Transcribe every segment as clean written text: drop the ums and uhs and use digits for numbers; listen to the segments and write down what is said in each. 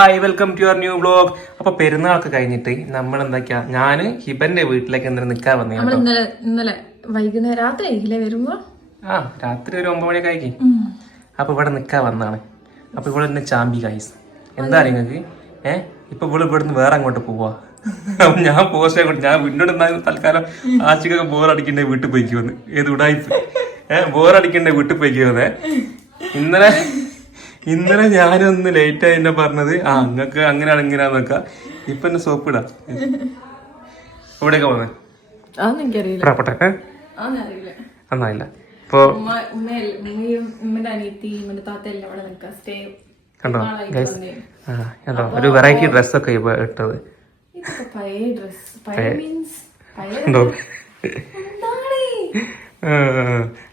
Hi welcome to your new vlog. അപ്പൊ പെരുന്നാളൊക്കെ കഴിഞ്ഞിട്ട് നമ്മൾ എന്താക്കിയാ ഞാന് ഹിബന്റെ വീട്ടിലേക്ക് എന്തെങ്കിലും നിക്കാൻ വന്നു. ഇന്നലെ വൈകുന്നേരം രാത്രി വരുമ്പോ രാത്രി ഒരു 9 മണിയൊക്കെ ആയിക്കും. അപ്പൊ ഇവിടെ നിക്കാൻ വന്നാണ്. അപ്പൊ ഇവിടെ എന്നെ ചാമ്പി ഗൈസ്. എന്താ നിങ്ങൾക്ക് ഇപ്പൊ ഇവിടുന്ന് വേറെ അങ്ങോട്ട് പോവാ. അപ്പൊ ഞാൻ പോസ്റ്റ് ആയിക്കോട്ടെ, ഞാൻ വീണ്ടോട് തൽക്കാലം ആഴ്ചക്കൊക്കെ ബോറടിക്കണ്ടേ വീട്ടിൽ പോയിക്ക് വന്ന്. ഏത് ഉടായിപ്പ് ബോറടിക്കണ്ടേ വീട്ടിൽ പോയിക്ക് വന്നേ. ഇന്നലെ ഞാനൊന്ന് ലേറ്റ് ആയി എന്നെ പറഞ്ഞത് അങ്ങക്ക് അങ്ങനെയാണ് ഇങ്ങനെയാന്നൊക്കെ. ഇപ്പൊ എന്നെ സോപ്പ് ഇടാ. എവിടെയൊക്കെ പോന്നെ നന്നായില്ല. ഇപ്പൊ കണ്ടോ ഗൈസ്, കണ്ടോ ഒരു വെറൈറ്റി ഡ്രസ്സൊക്കെ ഇപ്പൊ ഇട്ടത്. ഉണ്ടോ?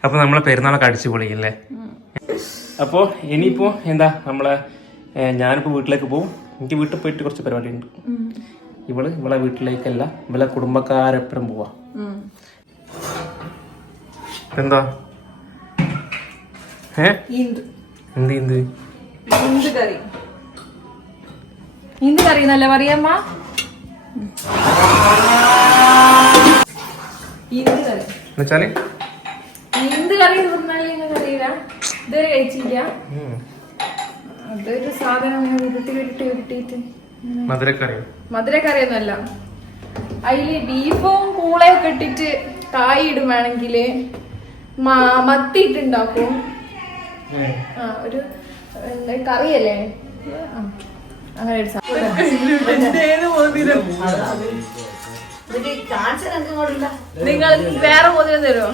അപ്പൊ നമ്മളെ പെരുന്നാളൊക്കെ അടിച്ചു പൊളിക്കല്ലേ. അപ്പോൾ ഇനിയിപ്പോൾ എന്താ നമ്മളെ ഞാനിപ്പോൾ വീട്ടിലേക്ക് പോകും. എനിക്ക് വീട്ടിൽ പോയിട്ട് കുറച്ച് പരിപാടി ഉണ്ട്. ഇവളെ വീട്ടിലേക്കല്ല, ഇവളെ കുടുംബക്കാരെപ്പോഴും പോവാ. എന്താ ഇന്ത് കറി നല്ല പറയാമ്മ. എന്നുവെച്ചാല് ഇന്ത് കറി അറിയില്ല, ഇതുവരെ കഴിച്ചില്ല. അതൊരു സാധനം ഉരുട്ടിയിട്ട് മധുരക്കറിയൊന്നുമല്ല. അതില് ബീഫും പൂളയൊക്കെ ഇട്ടിട്ട് കായ് ഇടും, വേണമെങ്കില് മത്തി ഇട്ടുണ്ടാക്കും. ഒരു കറിയല്ലേ അങ്ങനെ ഒരു സാധനം. നിങ്ങൾ വേറെ മോതിരം തരുമോ?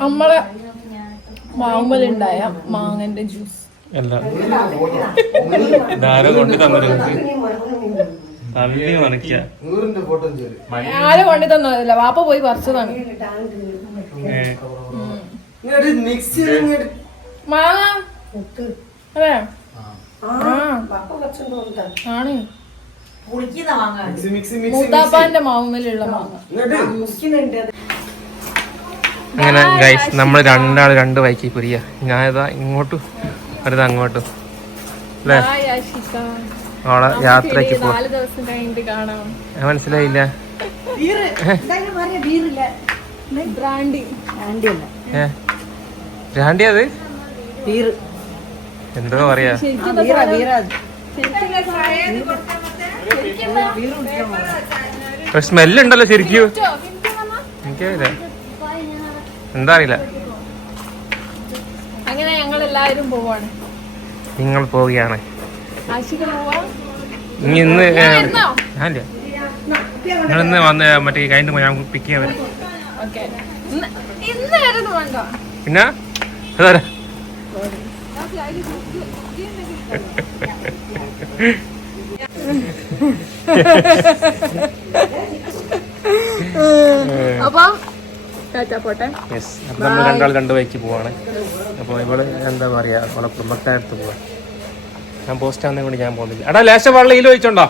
നമ്മളെ മാവുമ്പലുണ്ടായ മാങ്ങന്റെ ജ്യൂസ് ആരോ കൊണ്ട് തന്നതല്ല, വാപ്പ പോയി പറിച്ചതാണ്. മാങ്ങ അതെ ആണ് മൂത്താപ്പാന്റെ മാവുമ്മലുള്ള മാങ്ങ. അങ്ങനെ ഗൈസ് നമ്മൾ രണ്ടാള് രണ്ട് വൈക്ക് പുരിയ. ഞാനിതാ ഇങ്ങോട്ടും അടുത്ത അങ്ങോട്ടും അല്ലേ അവളെ യാത്രക്ക് പോ. മനസ്സിലായില്ല ബ്രാൻഡി അത് എന്തോ പറയാ. സ്മെല്ലുണ്ടല്ലോ ശരിക്കും, എനിക്കറിയില്ല എന്താ അറിയില്ല. അങ്ങനെ ഞങ്ങൾ എല്ലാവരും പോവാണ്. നിങ്ങൾ പോവുകയാണ് ഇന്ന് നിങ്ങളിന്ന് വന്ന് മറ്റേ കഴിഞ്ഞിട്ട് ഞാൻ പിക്ക് ചെയ്യാൻ വരാം. പിന്നെ അതാരാ നമ്മൾ രണ്ടാൾ രണ്ട് വഴിക്ക് പോവാണ്. അപ്പോൾ ഇവള് എന്താ പറയാ അവളെ കുടുംബക്കാരടുത്ത് പോവാ. ഞാൻ പോസ്റ്റ് ആവുന്നതിനെ കൊണ്ട് ഞാൻ പോകുന്നില്ല. എടാ ലേശം വെള്ളം ഇതിൽ ഒഴിച്ചോണ്ടോ.